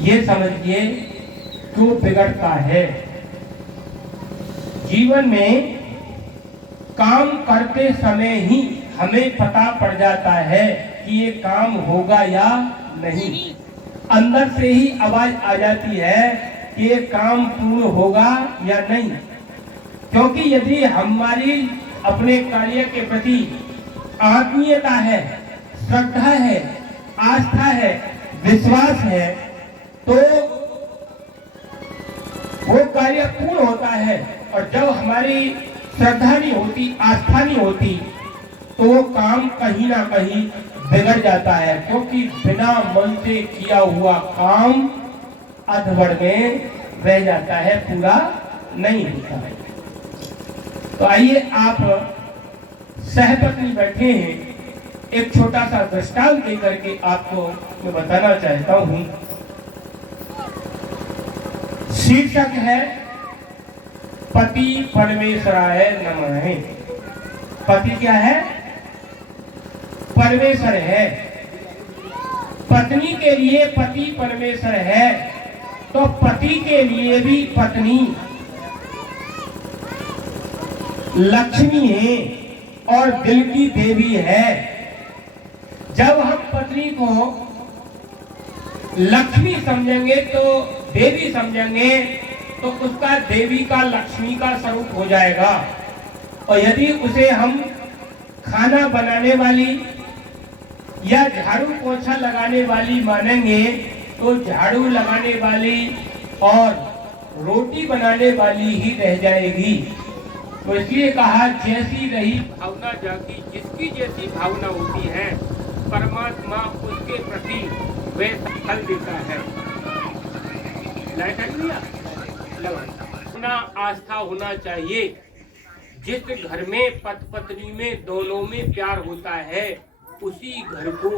ये समझिए क्यों बिगड़ता है। जीवन में काम करते समय ही हमें पता पड़ जाता है कि ये काम होगा या नहीं। अंदर से ही आवाज आ जाती है कि ये काम पूर्ण होगा या नहीं। क्योंकि यदि हमारी अपने कार्य के प्रति आत्मीयता है, श्रद्धा है, आस्था है, विश्वास है, तो वो कार्य पूर्ण होता है। और जब हमारी श्रद्धा नहीं होती, आस्था नहीं होती, तो वो काम कहीं ना कहीं बिगड़ जाता है। क्योंकि बिना मन से किया हुआ काम अधवड़ में रह जाता है, पूरा नहीं होता है। तो आइए, आप सहपत्नी बैठे हैं, एक छोटा सा दृष्टांत देकर के आपको मैं बताना चाहता हूं। शीर्षक है पति परमेश्वराय नमः। पति क्या है? परमेश्वर है। पत्नी के लिए पति परमेश्वर है, तो पति के लिए भी पत्नी लक्ष्मी है और दिल की देवी है। जब हम पत्नी को लक्ष्मी समझेंगे, तो देवी समझेंगे, तो उसका देवी का, लक्ष्मी का स्वरूप हो जाएगा। और यदि उसे हम खाना बनाने वाली या झाड़ू पोछा लगाने वाली मानेंगे, तो झाड़ू लगाने वाली और रोटी बनाने वाली ही रह जाएगी। तो इसलिए कहा, जैसी रही भावना जागी, जिसकी जैसी भावना होती है परमात्मा उसके प्रति वैसा फल देता है। अपना आस्था होना चाहिए। जिस घर में पति पत्नी में दोनों में प्यार होता है, उसी घर को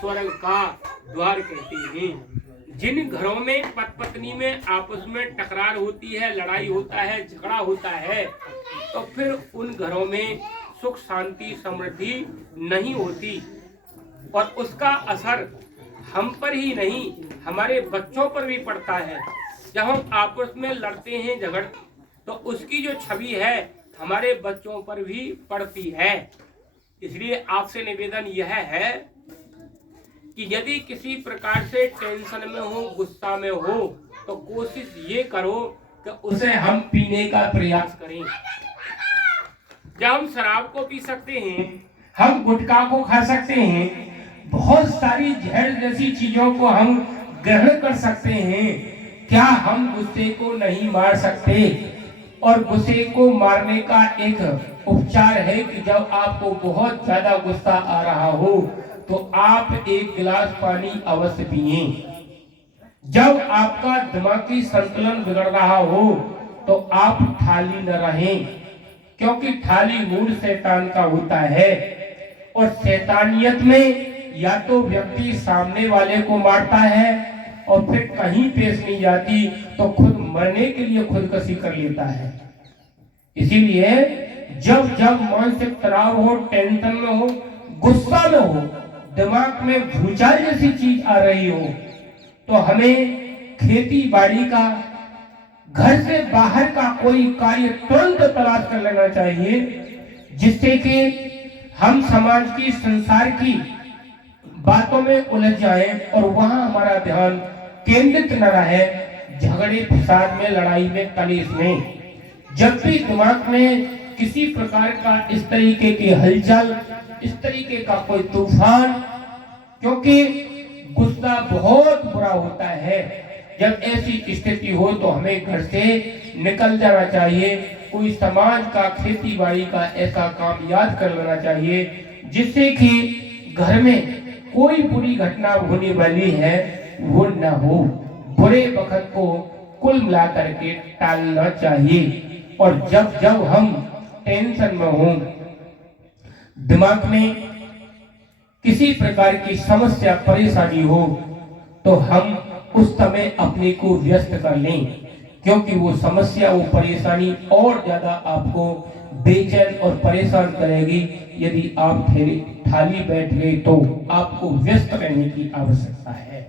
स्वर्ग का द्वार कहते हैं। जिन घरों में पति पत्नी में आपस में टकरार होती है, लड़ाई होता है, झगड़ा होता है, तो फिर उन घरों में सुख शांति समृद्धि नहीं होती। और उसका असर हम पर ही नहीं, हमारे बच्चों पर भी पड़ता है। जब हम आपस में लड़ते हैं, झगड़, तो उसकी जो छवि है हमारे बच्चों पर भी पड़ती है। इसलिए आपसे निवेदन यह है कि यदि किसी प्रकार से टेंशन में हो, गुस्सा में हो, तो कोशिश ये करो कि उसे हम पीने का प्रयास करें। जब हम शराब को पी सकते हैं, हम गुटखा को खा सकते हैं, बहुत सारी जहर जैसी चीजों को हम ग्रहण कर सकते हैं, क्या हम गुस्से को नहीं मार सकते? और गुस्से को मारने का एक उपचार है कि जब आपको बहुत ज्यादा गुस्सा आ रहा हो, तो आप एक गिलास पानी अवश्य पिए। जब आपका दिमागी संतुलन बिगड़ रहा हो, तो आप थाली न रहें, क्योंकि थाली मूल शैतान का होता है। और शैतानियत में या तो व्यक्ति सामने वाले को मारता है, और फिर कहीं पेश नहीं जाती तो खुद मरने के लिए खुदकशी कर लेता है। इसीलिए जब जब मानसिक तनाव हो, टेंशन में हो, गुस्सा में हो, दिमाग में भूचाल जैसी चीज आ रही हो, तो हमें खेती बाड़ी का, घर से बाहर का कोई कार्य तुरंत तलाश कर लेना चाहिए, जिससे कि हम समाज की, संसार की बातों में उलझ जाएं और वहां हमारा ध्यान केंद्रित न रहे झगड़े फसाद में, लड़ाई में, कलेश में। जब भी दिमाग में किसी प्रकार का इस तरीके की हलचल, इस तरीके का कोई तूफान, क्योंकि गुस्सा बहुत बुरा होता है, जब ऐसी स्थिति हो तो हमें घर से निकल जाना चाहिए। कोई समाज का, खेती बाड़ी का ऐसा काम याद कर लेना चाहिए, जिससे कि घर में कोई बुरी घटना होने वाली है वो न हो। बुरे वक्त को कुल मिलाकर के टालना चाहिए। और जब जब हम टेंशन में हो, दिमाग में किसी प्रकार की समस्या, परेशानी हो, तो हम उस समय अपने को व्यस्त कर लें, क्योंकि वो समस्या, वो परेशानी और ज्यादा आपको बेचैन और परेशान करेगी। यदि आप थाली बैठ गए तो आपको व्यस्त रहने की आवश्यकता है।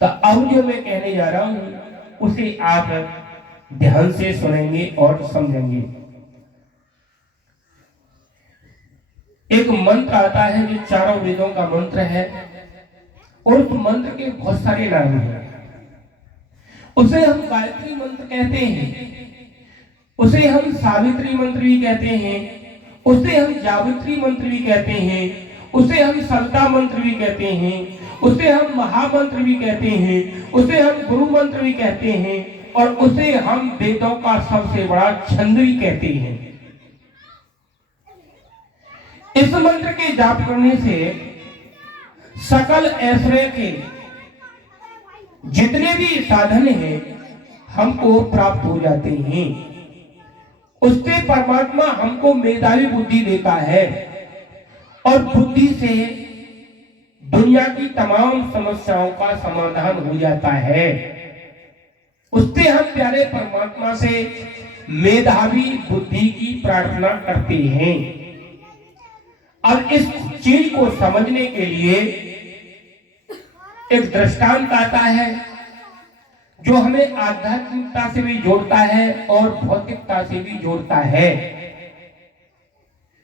तो अब जो मैं कहने जा रहा हूं उसे आप ध्यान से सुनेंगे और समझेंगे। एक मंत्र आता है जो चारों वेदों का मंत्र है और उस मंत्र के बहुत सारे नाम हैं। उसे हम गायत्री मंत्र कहते हैं, उसे हम सावित्री मंत्र भी कहते हैं, उसे हम जावित्री मंत्र भी कहते हैं, उसे हम सविता मंत्र भी कहते हैं, उसे हम महामंत्र भी कहते हैं, उसे हम गुरु मंत्र भी कहते हैं और उसे हम वेदों का सबसे बड़ा छंद भी कहते हैं। इस मंत्र के जाप करने से सकल ऐश्वर्य के जितने भी साधन हैं हमको प्राप्त हो जाते हैं। उससे परमात्मा हमको मेधावी बुद्धि देता है और बुद्धि से दुनिया की तमाम समस्याओं का समाधान हो जाता है। उससे हम प्यारे परमात्मा से मेधावी बुद्धि की प्रार्थना करते हैं। और इस चीज को समझने के लिए एक दृष्टांत आता है जो हमें आध्यात्मिकता से भी जोड़ता है और भौतिकता से भी जोड़ता है।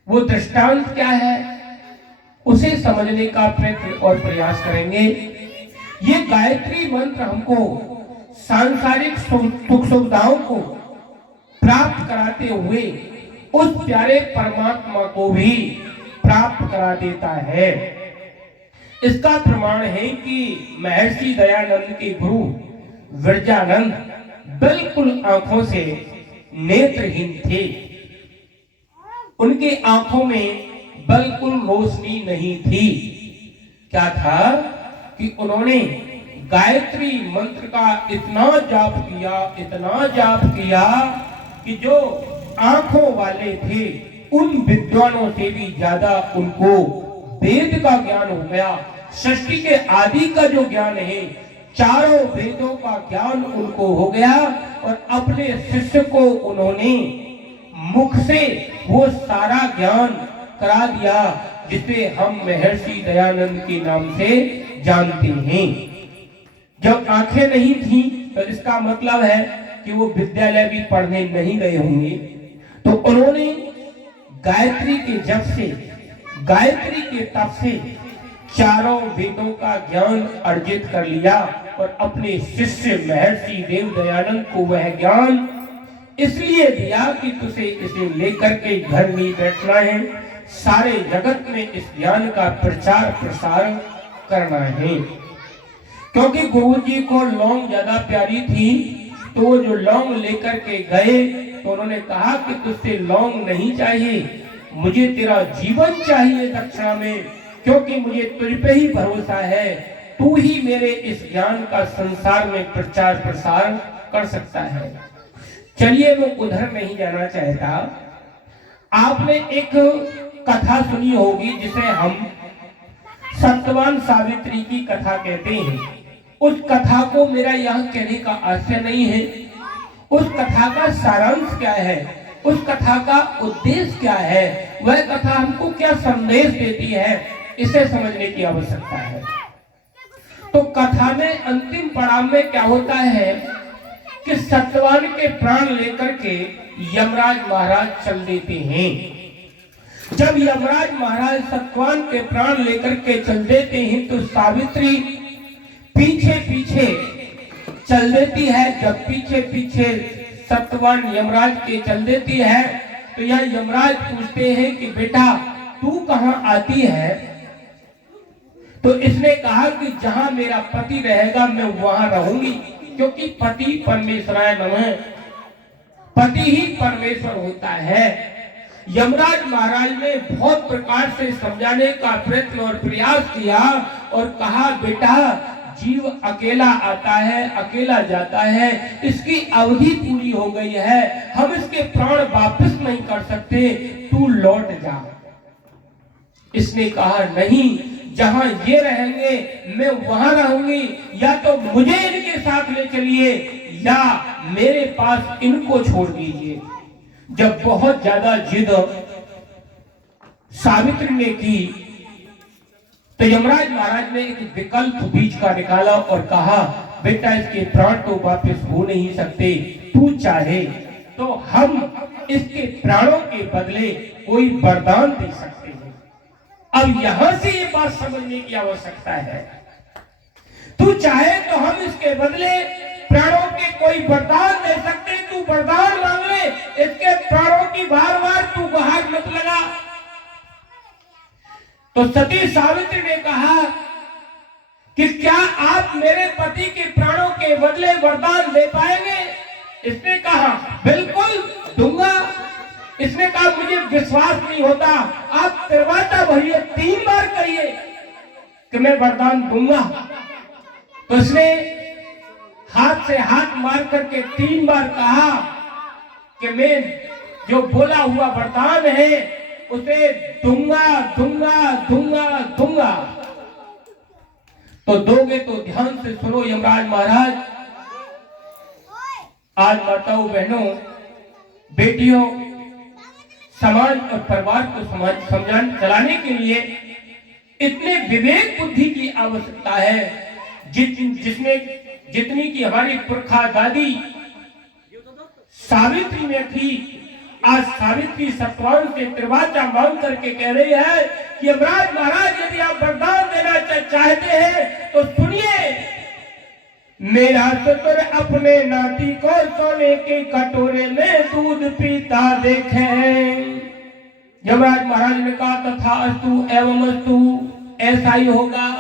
वो दृष्टांत क्या है उसे समझने का प्रयत्न और प्रयास करेंगे। ये गायत्री मंत्र हमको सांसारिक सुख सुविधाओं को प्राप्त कराते हुए उस प्यारे परमात्मा को भी प्राप्त करा देता है। इसका प्रमाण है कि महर्षि दयानंद के गुरु विरजानंद बिल्कुल आंखों से नेत्रहीन थे। उनके आंखों में बिल्कुल रोशनी नहीं थी। क्या था कि उन्होंने गायत्री मंत्र का इतना जाप किया कि जो आंखों वाले थे उन विद्वानों से भी ज्यादा उनको वेद का ज्ञान हो गया। सृष्टि के आदि का जो ज्ञान है, चारों वेदों का ज्ञान उनको हो गया और अपने शिष्य को उन्होंने मुख से वो सारा ज्ञान करा दिया जिसे हम महर्षि दयानंद के नाम से जानते हैं। जब आंखें नहीं थी तो इसका मतलब है कि वो विद्यालय भी पढ़ने नहीं गए होंगे। तो उन्होंने गायत्री के जप से, गायत्री के तप से चारों वेदों का ज्ञान अर्जित कर लिया और अपने शिष्य महर्षि देव दयानंद को वह ज्ञान इसलिए दिया कि तुझे इसे लेकर के घर नहीं बैठना है, सारे जगत में इस ज्ञान का प्रचार प्रसार करना है। क्योंकि गुरुजी को लौंग ज्यादा प्यारी थी तो वो जो लौंग लेकर के गए तो उन्होंने कहा कि तुझसे लौंग नहीं चाहिए, मुझे तेरा जीवन चाहिए दक्षिणा में, क्योंकि मुझे तुझ पे ही भरोसा है, तू ही मेरे इस ज्ञान का संसार में प्रचार प्रसार कर सकता है। चलिए मैं उधर नहीं जाना चाहता। आपने एक कथा सुनी होगी जिसे हम सत्यवान सावित्री की कथा कहते हैं। उस कथा को मेरा यह कहने का आशय नहीं है। उस कथा का सारांश क्या है, उस कथा का उद्देश्य क्या है, वह कथा हमको क्या संदेश देती है, इसे समझने की आवश्यकता है। तो कथा में अंतिम पड़ाव में क्या होता है कि सत्यवान के प्राण लेकर के यमराज महाराज चल देते हैं। जब यमराज महाराज सत्यवान के प्राण लेकर के चल देते हैं तो सावित्री पीछे पीछे चल देती है। जब पीछे पीछे सत्यवान यमराज के चल देती है तो यह यमराज पूछते हैं कि बेटा तू कहां आती है? तो इसने कहा कि जहां मेरा पति रहेगा मैं वहां रहूंगी, क्योंकि पति परमेश्वराय नमः, पति ही परमेश्वर होता है। यमराज महाराज ने बहुत प्रकार से समझाने का प्रयत्न और प्रयास किया और कहा बेटा जीव अकेला आता है, अकेला जाता है, इसकी अवधि पूरी हो गई है, हम इसके प्राण वापस नहीं कर सकते, तू लौट जा। इसने कहा नहीं, जहां ये रहेंगे मैं वहां रहूंगी, या तो मुझे इनके साथ ले चलिए या मेरे पास इनको छोड़ दीजिए। जब बहुत ज्यादा जिद सावित्री ने की तो यमराज महाराज ने एक विकल्प बीच का निकाला और कहा, बेटा इसके प्राण तो वापस हो नहीं सकते, तू चाहे तो हम इसके प्राणों के बदले कोई वरदान दे सकते हैं। अब यहां से ये बात समझने की आवश्यकता है। तू चाहे तो हम इसके बदले प्राणों के कोई वरदान दे सकते, तू वरदान मांग ले, इसके प्राणों की बार बार तू गुहार मत लगा। तो सती सावित्री ने कहा कि क्या आप मेरे पति के प्राणों के बदले वरदान दे पाएंगे? इसने कहा बिल्कुल दूंगा। इसने कहा मुझे विश्वास नहीं होता, आप दरवाजा भरिए, 3 बार कहिए कि मैं वरदान दूंगा। तो इसने हाथ से हाथ मार करके 3 बार कहा कि मैं जो बोला हुआ वरदान है उसे दूंगा दूंगा दूंगा दूंगा। तो दोगे तो ध्यान से सुनो यमराज महाराज। आज माताओं बहनों बेटियों समाज और परिवार को चलाने के लिए इतने विवेक बुद्धि की आवश्यकता है जिसमें जितनी की हमारी पुरखा दादी सावित्री में थी। आज सावित्री सत्यवान से त्रिवाचा मांग करके कह रही है कि यमराज महाराज यदि आप वरदान देना चाहते हैं तो सुनिए, मेरा ससुर अपने नाती को सोने के कटोरे में दूध पीता देखे। यमराज महाराज ने कहा तथास्तु एवं अस्तु, ऐसा ही होगा।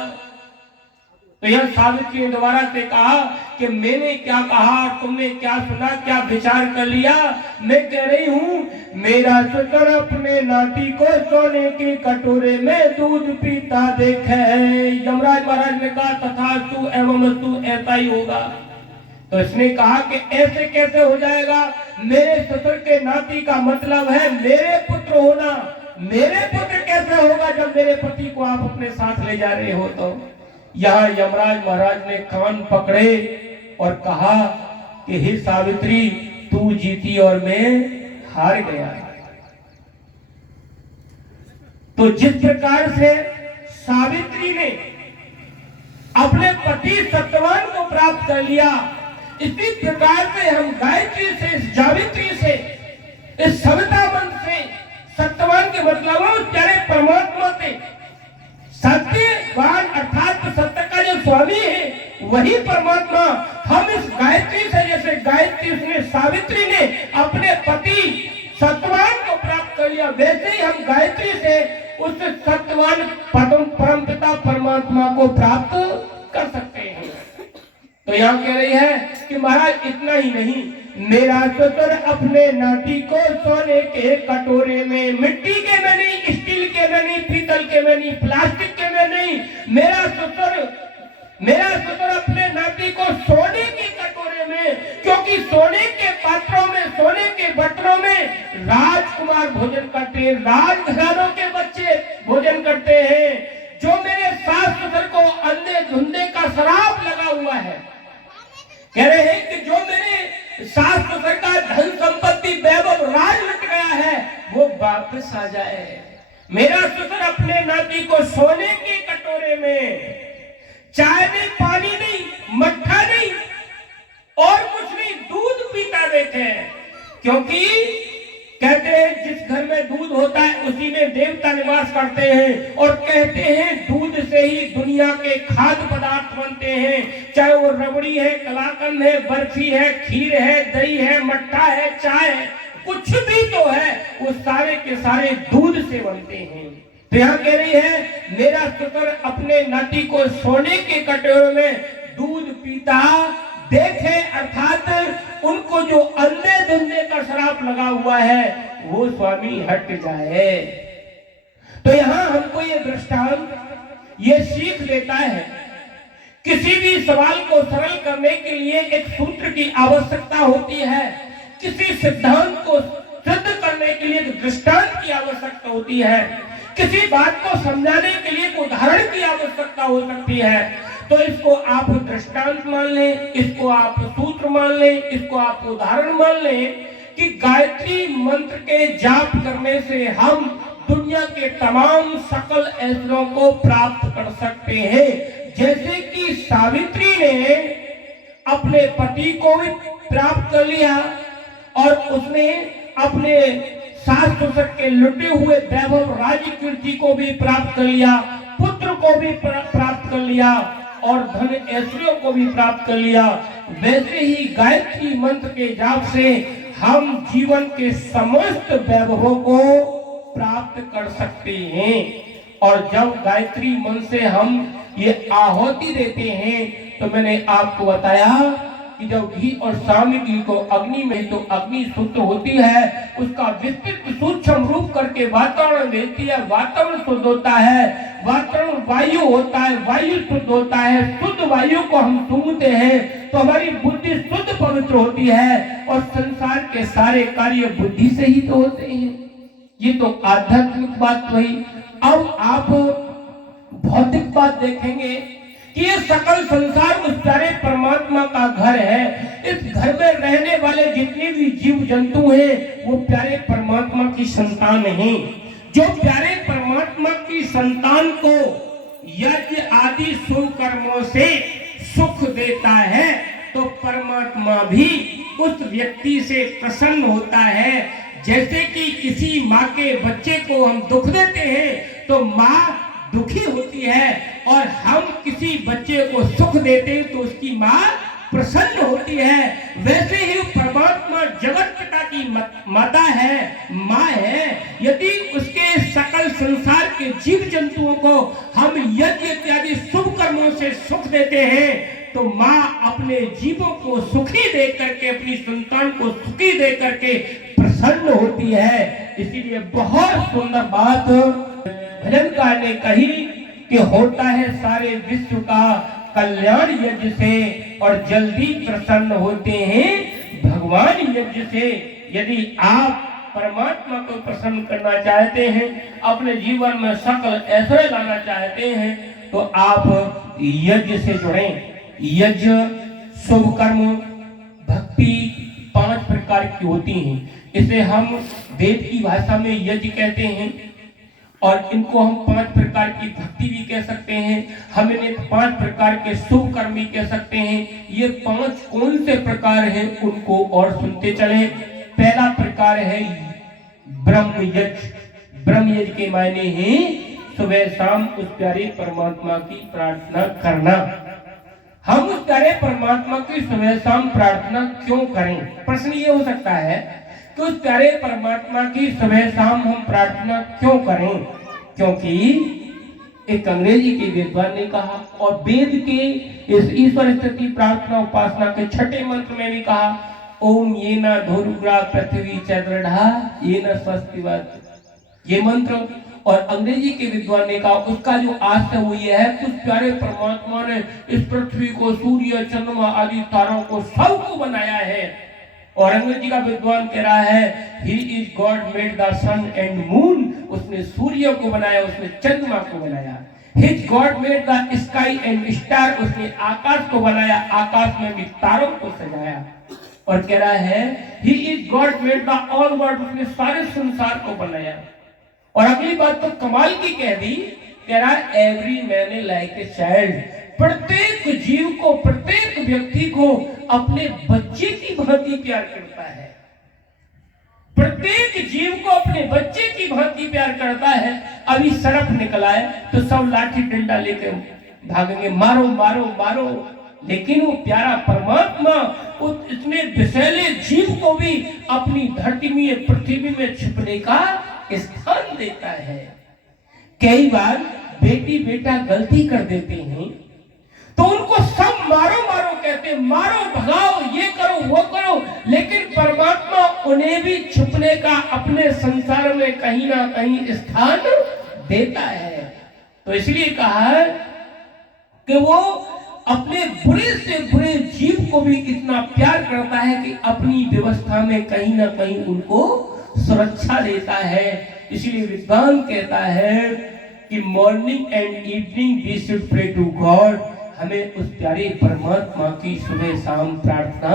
तो यह सावित्री ने दोबारा से कहा कि मैंने क्या कहा, तुमने क्या सुना, क्या विचार कर लिया? मैं कह रही हूँ मेरा ससुर अपने नाती को सोने के कटोरे में दूध पीता देखे। यमराज महाराज ने कहा तथास्तु एवं अस्तु, ऐसा ही होगा। तो इसने कहा कि ऐसे कैसे हो जाएगा? मेरे ससुर के नाती का मतलब है मेरे पुत्र होना। मेरे पुत्र कैसे होगा जब मेरे पति को आप अपने साथ ले जा रहे हो? तो यहाँ यमराज महाराज ने कान पकड़े और कहा कि हे सावित्री, तू जीती और मैं हार गया। तो जिस प्रकार से सावित्री ने अपने पति सत्यवान को प्राप्त कर लिया, इसी प्रकार से हम गायत्री से, जावित्री से, इस सविता मंत्र से सत्यवान के मतलब प्यारे परमात्मा से, सत्यवान अर्थात सत्य का जो स्वामी है वही परमात्मा, हम इस गायत्री से, जैसे गायत्री उसने सावित्री ने अपने पति सत्यवान को प्राप्त कर लिया, वैसे ही हम गायत्री से उस सत्यवान परम पिता परमात्मा को प्राप्त कर सकते हैं। तो यहाँ कह रही है कि महाराज इतना ही नहीं, मेरा ससुर अपने नाती को सोने के कटोरे में, मिट्टी के में नहीं, स्टील के में नहीं, पीतल के में नहीं, प्लास्टिक के में नहीं, मेरा ससुर अपने नाती को सोने के कटोरे में, क्योंकि सोने के पात्रों में, सोने के बर्तनों में राजकुमार भोजन करते हैं, राजघरानों के बच्चे भोजन करते हैं। जो मेरे सास ससुर को अंधे धुंधे का शराब लगा हुआ है, कह रहे हैं कि जो मेरे सास ससुर का धन संपत्ति वैभव राज लुट गया है वो वापस आ जाए। मेरा ससुर अपने नाती को सोने के कटोरे में चाय नहीं, पानी नहीं, मट्ठा नहीं और कुछ नहीं, दूध पीता देखे। क्योंकि कहते हैं जिस घर में दूध होता है उसी में देवता निवास करते हैं, और कहते हैं दूध से ही दुनिया के खाद्य पदार्थ बनते हैं, चाहे वो रबड़ी है, कलाकंद है, बर्फी है, खीर है, दही है, मट्ठा है, चाय है, कुछ भी तो है वो सारे के सारे दूध से बनते हैं। तो यहाँ कह रही है मेरा ससुर अपने नाती को सोने के कटोरे में दूध पीता देखे, अर्थात उनको जो अंधे धुंधे का शराब लगा हुआ है वो स्वामी हट जाए। तो यहाँ हमको ये दृष्टांत ये सीख देता है, किसी भी सवाल को सरल करने के लिए एक सूत्र की आवश्यकता होती है, किसी सिद्धांत को सिद्ध करने के लिए एक दृष्टांत की आवश्यकता होती है, किसी बात को समझाने के लिए एक उदाहरण की आवश्यकता हो सकती है। तो इसको आप दृष्टांत मान लें, इसको आप सूत्र मान लें, इसको आप उदाहरण मान लें कि गायत्री मंत्र के जाप करने से हम दुनिया के तमाम सकल ऐश्वर्यों को प्राप्त कर सकते हैं। जैसे कि सावित्री ने अपने पति को भी प्राप्त कर लिया और उसने अपने सास ससुर के लुटे हुए वैभव राज्य कीर्ति को भी प्राप्त कर लिया, पुत्र को भी प्राप्त कर लिया और धन ऐश्वर्यों को भी प्राप्त कर लिया। वैसे ही गायत्री मंत्र के जाप से हम जीवन के समस्त वैभवों को प्राप्त कर सकते हैं। और जब गायत्री मंत्र से हम ये आहुति देते हैं तो मैंने आपको बताया कि जब घी और सामग्री को अग्नि में, तो अग्नि शुद्ध होती है, उसका विस्तृत सूक्ष्म रूप करके वातावरण भेजती है, वातावरण शुद्ध होता है, वातावरण वायु होता है, वायु शुद्ध होता है, शुद्ध वायु को हम सूंघते हैं तो हमारी बुद्धि शुद्ध पवित्र होती है और संसार के सारे कार्य बुद्धि से ही तो होते हैं। ये तो आध्यात्मिक बात हुई। अब आप भौतिक बात देखेंगे कि ये सकल संसार उस प्यारे परमात्मा का घर है। इस घर में रहने वाले जितने भी जीव जंतु हैं वो प्यारे परमात्मा की संतान हैं। जो प्यारे परमात्मा की संतान को यज्ञ आदि शुभ कर्मों से सुख देता है तो परमात्मा भी उस व्यक्ति से प्रसन्न होता है। जैसे कि किसी माँ के बच्चे को हम दुख देते हैं तो माँ दुखी होती है और हम किसी बच्चे को सुख देते हैं तो उसकी माँ प्रसन्न होती है। वैसे ही परमात्मा जगत पिता की माता है, माँ है। यदि उसके सकल संसार के जीव जंतुओं को हम यज्ञ इत्यादि शुभ कर्मों से सुख देते हैं तो माँ अपने जीवों को सुखी दे करके, अपनी संतान को सुखी दे करके प्रसन्न होती है। इसीलिए बहुत सुंदर बात भजनकार ने कही कि होता है सारे विश्व का कल्याण यज्ञ से और जल्दी प्रसन्न होते हैं भगवान यज्ञ से। यदि आप परमात्मा को प्रसन्न करना चाहते हैं, अपने जीवन में सकल ऐश्वर्य लाना चाहते हैं तो आप यज्ञ से जुड़ें। यज्ञ, शुभ कर्म, भक्ति 5 प्रकार की होती हैं। इसे हम वेद की भाषा में यज्ञ कहते हैं और इनको हम 5 प्रकार की भक्ति भी कह सकते हैं। हम इन्हें 5 प्रकार के शुभ कर्म भी कह सकते हैं। ये 5 कौन से प्रकार हैं उनको और सुनते चले। पहला प्रकार है ब्रह्म यज्ञ। ब्रह्म यज्ञ के मायने हैं सुबह शाम उस प्यारे परमात्मा की प्रार्थना करना। हम उस प्यारे परमात्मा की सुबह शाम प्रार्थना क्यों करें? प्रश्न ये हो सकता है कि उस प्यारे परमात्मा की सुबह शाम हम प्रार्थना क्यों करें? क्योंकि एक अंग्रेजी के विद्वान ने कहा और वेद के इस ईश्वर स्तुति प्रार्थना उपासना के 6ठे मंत्र में भी कहा, ओम ये न धूर्ग्रा पृथ्वी चंद्रढ़ा ये न स्वस्तिवत। ये मंत्र और अंग्रेजी के विद्वान ने कहा उसका जो आशय वो ये है कि उस प्यारे परमात्मा ने इस पृथ्वी को, सूर्य, चंद्रमा आदि तारों को सबको बनाया है। और अंग्रेजी का विद्वान कह रहा है he is God made the sun and moon. उसने सूर्य को बनाया, उसने चंद्रमा को बनाया। He's God made the sky and star. उसने आकाश को बनाया, आकाश में भी तारों को सजाया। और कह रहा है he is God made the all world. उसने सारे संसार को बनाया। और अगली बात तो कमाल की कह दी, कह रहा है every man is like a child. प्रत्येक जीव को, प्रत्येक व्यक्ति को अपने बच्चे की भांति प्यार करता है। प्रत्येक जीव को अपने बच्चे की भांति प्यार करता है। अभी सरफ निकला है तो सब लाठी डंडा लेकर भागेंगे, मारो मारो मारो। लेकिन वो प्यारा परमात्मा इतने विषैले जीव को भी अपनी धरती में, पृथ्वी में छिपने का स्थान देता है। कई बार बेटी बेटा गलती कर देते हैं तो उनको सब मारो मारो कहते, मारो भगाओ, ये करो वो करो। लेकिन परमात्मा उन्हें भी छुपने का अपने संसार में कहीं ना कहीं स्थान देता है। तो इसलिए कहा है कि वो अपने बुरे से बुरे जीव को भी इतना प्यार करता है कि अपनी व्यवस्था में कहीं ना कहीं उनको सुरक्षा देता है। इसलिए विद्वान कहता है कि morning and evening we should pray to God. हमें उस प्यारे परमात्मा की सुबह शाम प्रार्थना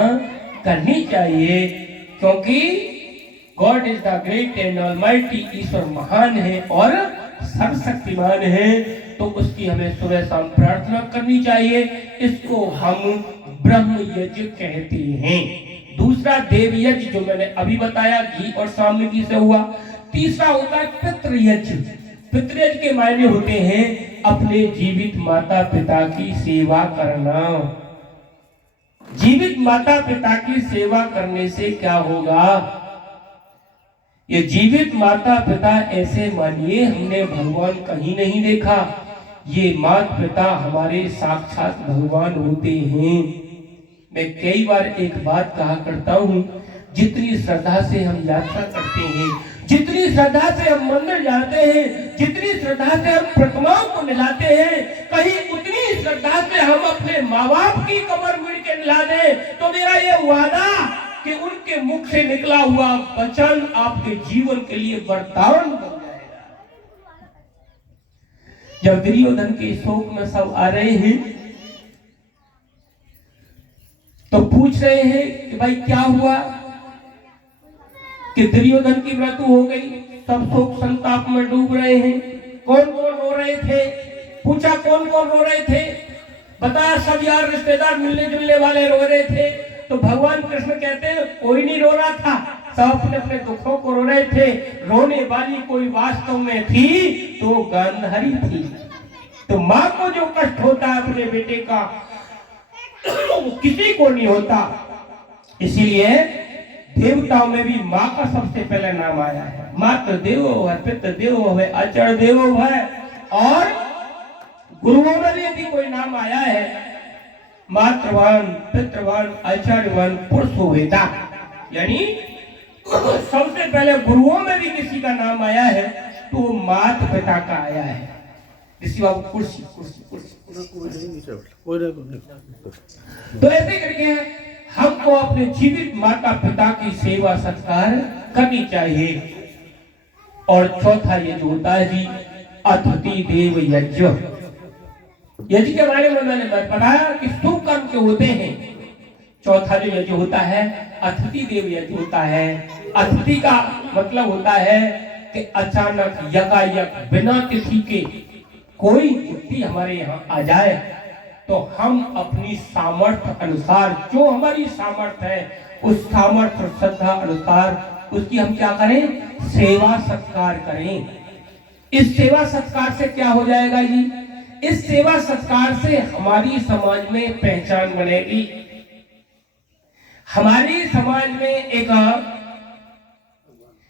करनी चाहिए, क्योंकि God is the great and almighty, ईश्वर महान है और सर्वशक्तिमान है, तो उसकी हमें सुबह शाम प्रार्थना करनी चाहिए। इसको हम ब्रह्म यज्ञ कहते हैं। दूसरा देव यज्ञ जो मैंने अभी बताया, घी और सामग्री से हुआ। तीसरा होता है पितृ यज्ञ। पितृ यज्ञ के मायने होते हैं अपने जीवित माता पिता की सेवा करना। जीवित माता पिता की सेवा करने से क्या होगा? ये जीवित माता पिता ऐसे मानिए हमने भगवान कहीं नहीं देखा, ये माता पिता हमारे साक्षात भगवान होते हैं। मैं कई बार एक बात कहा करता हूँ, जितनी श्रद्धा से हम यात्रा करते हैं, जितनी श्रद्धा से हम मंदिर जाते हैं, जितनी श्रद्धा से हम प्रतिमाओं को मिलाते हैं, कहीं उतनी श्रद्धा से हम अपने माँ बाप की कमर मिल के मिला दें, तो मेरा ये वादा कि उनके मुख से निकला हुआ वचन आपके जीवन के लिए वरदान बन जाएगा। जब दुर्योधन के शोक में सब आ रहे हैं तो पूछ रहे हैं कि भाई क्या हुआ, कि दुर्योधन की मृत्यु हो गई, सब शोक संताप में डूब रहे हैं। कौन कौन रो रहे थे? पूछा कौन कौन रो रहे थे? बताया सब यार रिश्तेदार मिलने जुलने वाले रो रहे थे। तो भगवान कृष्ण कहते हैं कोई नहीं रो रहा था, सब अपने अपने दुखों को रो रहे थे। रोने वाली कोई वास्तव में थी तो गांधारी थी। तो माँ को जो कष्ट होता है अपने बेटे का, किसी को नहीं होता। इसीलिए देवताओं में भी माँ का सबसे पहले नाम आया है। मातृ देवो है, पितृ देवो है, आचार्य देवो है। और गुरुओं में भी यदि कोई नाम आया है, मातृवान, पितृवान, आचार्यवान, पुरुषो वेदा, यानी सबसे पहले गुरुओं में भी किसी का नाम आया है तो वो माता पिता का आया है। ऋषि बाबू कुर्सी कुर्सी कुर्सी तो ऐसे करके हमको अपने जीवित माता पिता की सेवा सत्कार करनी चाहिए। और चौथा ये जो होता है जी अतिथि देव यज्ञ। यज्ञ के बारे में मैंने बताया कि शुभ कर्म के होते हैं। चौथा जो यज्ञ होता है अतिथि देव यज्ञ होता है। अतिथि का मतलब होता है कि अचानक यकायक बिना तिथि के कोई व्यक्ति हमारे यहाँ आ जाए तो हम अपनी सामर्थ्य अनुसार, जो हमारी सामर्थ्य है उस सामर्थ्य श्रद्धा अनुसार उसकी हम क्या करें? सेवा सत्कार करें। इस सेवा सत्कार से क्या हो जाएगा जी? इस सेवा सत्कार से हमारी समाज में पहचान बनेगी, हमारी समाज में एक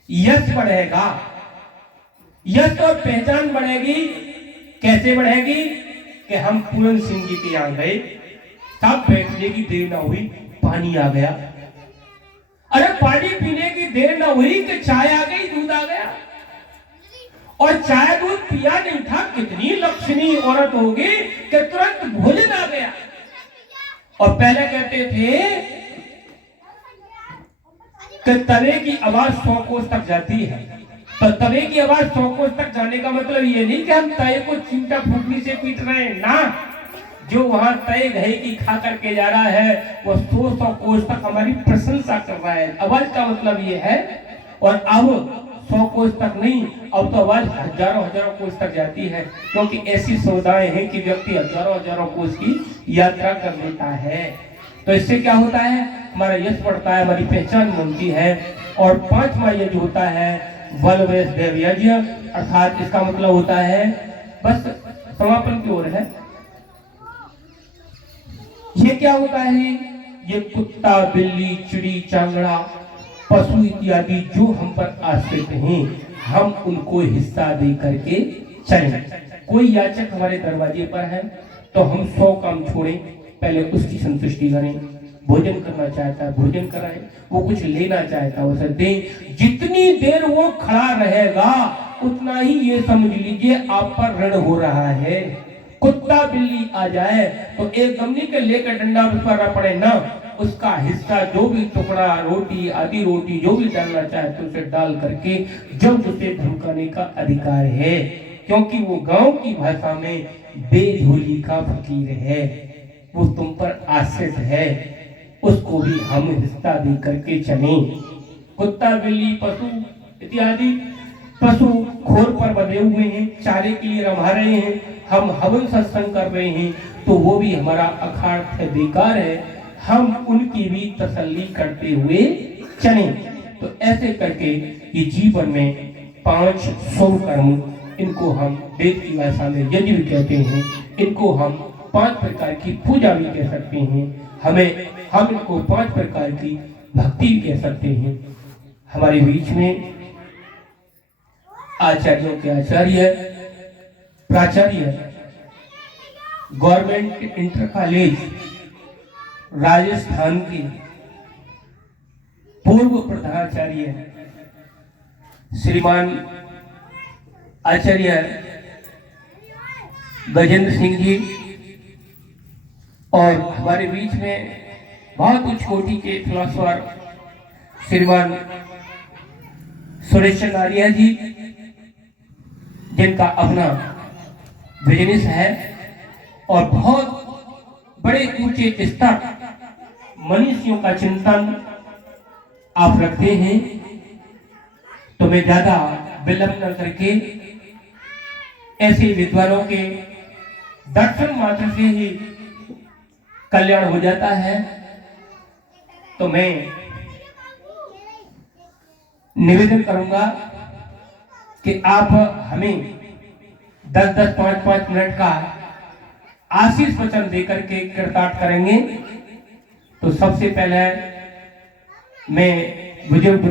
यश बढ़ेगा। यश और पहचान बढ़ेगी। कैसे बढ़ेगी? कि हम पूरन सिंह जी के यहाँ गए, तब बैठने की देर ना हुई पानी आ गया। अरे पानी पीने की देर ना हुई कि चाय आ गई, दूध आ गया। और चाय दूध पिया नहीं था, कितनी लक्षणी औरत होगी कि तुरंत भोजन आ गया। और पहले कहते थे कि तवे की आवाज 100 कोस तक जाती है। तो तवे की आवाज 100 कोस तक जाने का मतलब ये नहीं कि हम तवे को चिमटा फुकनी से पीट रहे हैं ना। जो वहां तय घे की खा करके जा रहा है वो 100 कोस तक हमारी प्रशंसा कर रहा है। आवाज का मतलब ये है। और अब 100 कोस तक नहीं, अब तो आवाज हजारों हजारों कोस तक जाती है, क्योंकि ऐसी सुविधाएं हैं कि व्यक्ति हजारों हजारों कोस की यात्रा कर लेता है। तो इससे क्या होता है? हमारा यश बढ़ता है, हमारी पहचान बनती है। और 5वां यज्ञ होता है बलवेश देव यज्ञ, अर्थात इसका मतलब होता है, बस समापन की ओर है। ये क्या होता है? ये कुत्ता, बिल्ली, चिड़ी, चांगड़ा, पशु इत्यादि जो हम पर आश्रित हैं, हम उनको हिस्सा दे करके चलें। कोई याचक हमारे दरवाजे पर है तो हम 100 काम छोड़ें, पहले उसकी संतुष्टि करें। भोजन करना चाहता है भोजन कराएं, वो कुछ लेना चाहता है उसे दें। जितनी देर वो खड़ा रहेगा उतना ही ये समझ लीजिए आप पर ऋण हो रहा है। कुत्ता बिल्ली आ जाए तो एक गमनी के लेकर डंडा उस पर पड़े ना, उसका हिस्सा जो भी टुकड़ा, रोटी, आधी रोटी जो भी डालना चाहे तो उसे डाल करके जब उसे धमकाने का अधिकार है, क्योंकि वो गांव की भाषा में बेझोली का फकीर है, वो तुम पर आश्रित है। उसको भी हम हिस्सा दे करके चलें। कुत्ता, बिल्ली, पशु इत्यादि पशु खोर पर बंधे हुए हैं, चारे के लिए रमा रहे हैं, हम हवन सत्संग कर रहे हैं, तो वो भी हमारा अखार्थ है, बेकार है। हम उनकी भी तसल्ली करते हुए चलें। तो ऐसे करके ये जीवन में 5 शुभ कर्म, इनको हम वेद की भाषा में यज्ञ भी कहते हैं, इनको हम 5 प्रकार की पूजा भी कह सकते हैं, हम इनको 5 प्रकार की भक्ति भी कह सकते हैं। हमारे बीच में आचार्यों के आचार्य, प्राचार्य, गवर्नमेंट इंटर कॉलेज राजस्थान के पूर्व प्रधानाचार्य श्रीमान आचार्य गजेंद्र सिंह जी, और हमारे बीच में बहुत उच्च कोटि के फिलोसोफर श्रीमान सुरेश आर्य जी, जिनका अपना बिजनेस है और बहुत बड़े ऊंचे स्तर मनुष्यों का चिंतन आप रखते हैं। तो मैं ज्यादा विलंब न करके ऐसे विद्वानों के दर्शन मात्र से ही कल्याण हो जाता है, तो मैं निवेदन करूंगा कि आप हमें 10-10, 5-5 मिनट का आशीष वचन देकर के कृतार्थ करेंगे। तो सबसे पहले मैं बुजुर्ग